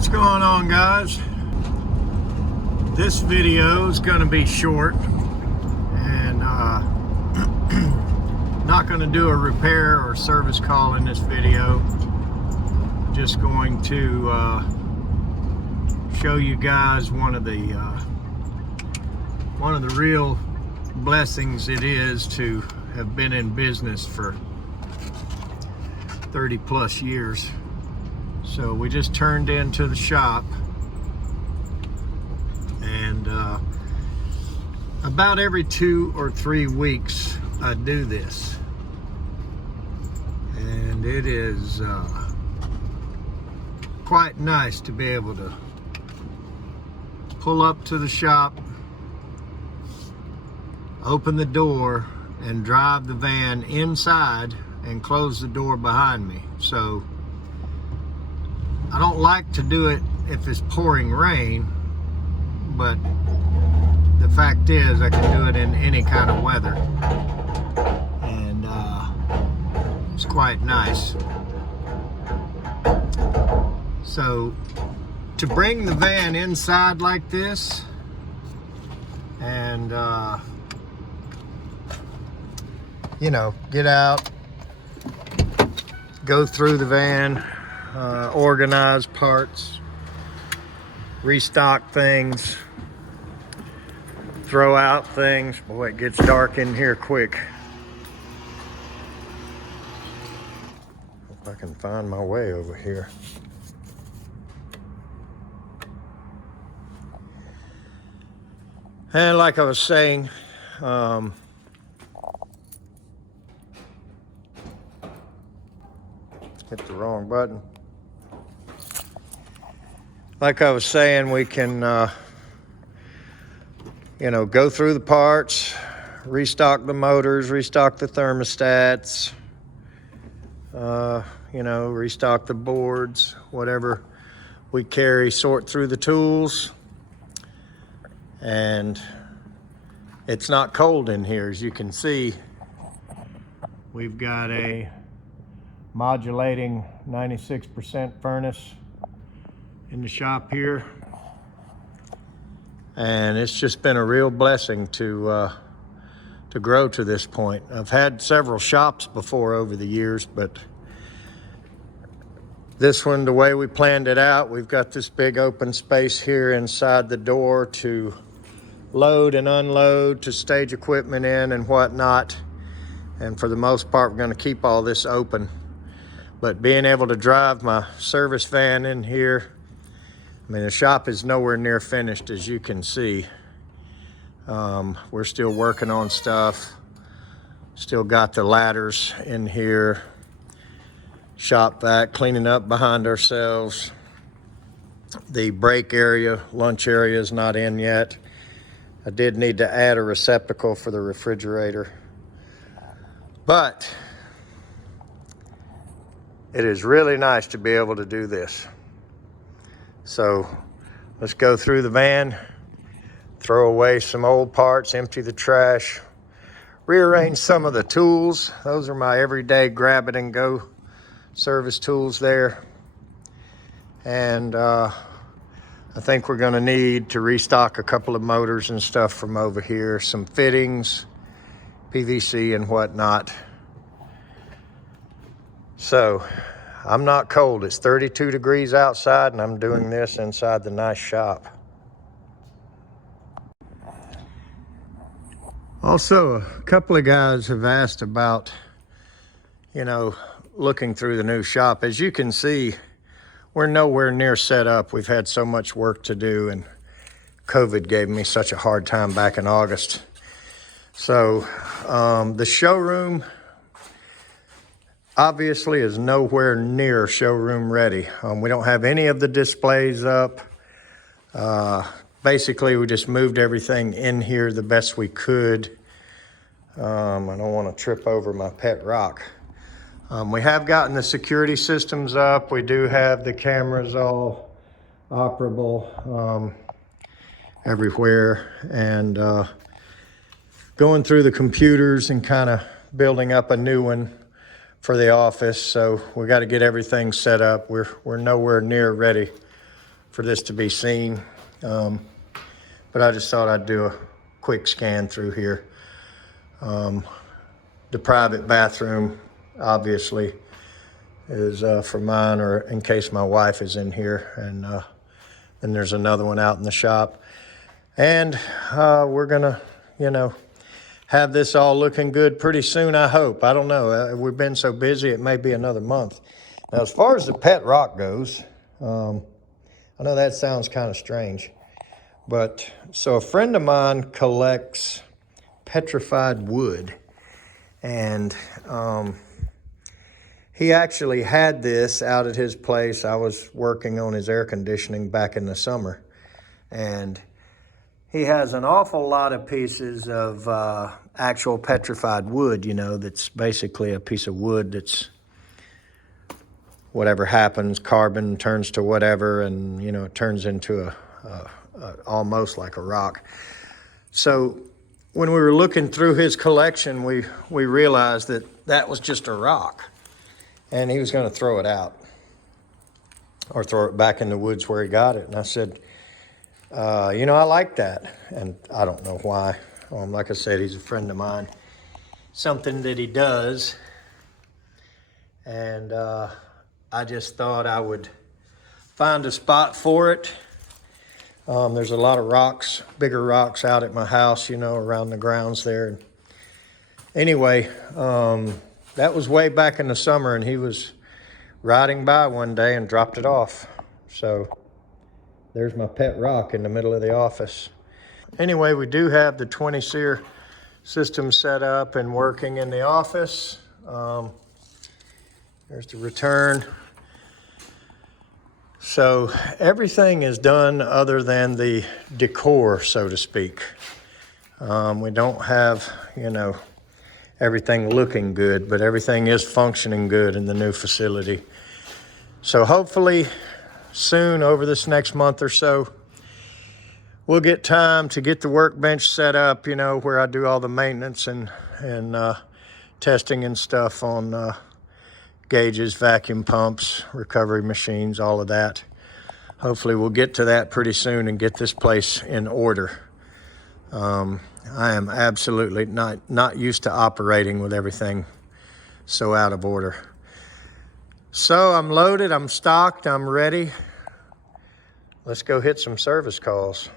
What's going on, guys? This video is going to be short and not going to do a repair or service call in this video. Just going to show you guys one of the real blessings it is to have been in business for 30 plus years. So we just turned into the shop, and about every 2 or 3 weeks I do this, and it is quite nice to be able to pull up to the shop, open the door, and drive the van inside and close the door behind me. So I don't like to do it if it's pouring rain, but the fact is I can do it in any kind of weather, and it's quite nice. So to bring the van inside like this and you know, get out, go through the van, organize parts, restock things, throw out things. Boy, it gets dark in here quick. Hope I can find my way over here. And like I was saying, hit the wrong button. Like I was saying, we can, you know, go through the parts, restock the motors, restock the thermostats, you know, restock the boards, whatever we carry, sort through the tools. And it's not cold in here, as you can see. We've got a modulating 96% furnace in the shop here, and it's just been a real blessing to grow to this point. I've had several shops before over the years, but this one, the way we planned it out, we've got this big open space here inside the door to load and unload, to stage equipment in and whatnot. And for the most part, we're going to keep all this open. But being able to drive my service van in here, I mean, the shop is nowhere near finished, as you can see. We're still working on stuff. Still got the ladders in here. Shop vac, cleaning up behind ourselves. The break area, lunch area is not in yet. I did need to add a receptacle for the refrigerator. But it is really nice to be able to do this. So let's go through the van, throw away some old parts, empty the trash, rearrange some of the tools. Those are my everyday grab it and go service tools there. And I think we're gonna need to restock a couple of motors and stuff from over here, some fittings, PVC and whatnot. So I'm not cold. It's 32 degrees outside, and I'm doing this inside the nice shop. Also, a couple of guys have asked about, you know, looking through the new shop. As you can see, we're nowhere near set up. We've had so much work to do, and COVID gave me such a hard time back in August. So the showroom obviously is nowhere near showroom ready. We don't have any of the displays up. Basically, we just moved everything in here the best we could. I don't want to trip over my pet rock. We have gotten the security systems up. We do have the cameras all operable everywhere, and going through the computers and kind of building up a new one for the office. So we got to get everything set up. We're nowhere near ready for this to be seen. But I just thought I'd do a quick scan through here. The private bathroom, obviously, is for mine, or in case my wife is in here. And then there's another one out in the shop. And we're gonna, have this all looking good pretty soon, I hope. I don't know. We've been so busy, it may be another month. Now, as far as the pet rock goes, I know that sounds kind of strange, but so a friend of mine collects petrified wood, and he actually had this out at his place. I was working on his air conditioning back in the summer, and he has an awful lot of pieces of actual petrified wood, that's basically a piece of wood that's, whatever happens, carbon turns to whatever, and, it turns into a almost like a rock. So when we were looking through his collection, we realized that was just a rock, and he was going to throw it out or throw it back in the woods where he got it. And I said, I like that. And I don't know why. Like I said, he's a friend of mine. Something that he does. And I just thought I would find a spot for it. There's a lot of rocks, bigger rocks out at my house, around the grounds there. Anyway, that was way back in the summer, and he was riding by one day and dropped it off. So there's my pet rock in the middle of the office. Anyway, we do have the 20 SEER system set up and working in the office. There's the return. So everything is done other than the decor, so to speak. We don't have, everything looking good, but everything is functioning good in the new facility. So hopefully soon, over this next month or so, we'll get time to get the workbench set up, where I do all the maintenance and testing and stuff on gauges, vacuum pumps, recovery machines, all of that. Hopefully we'll get to that pretty soon and get this place in order. I am absolutely not used to operating with everything so out of order. So I'm loaded, I'm stocked, I'm ready. Let's go hit some service calls.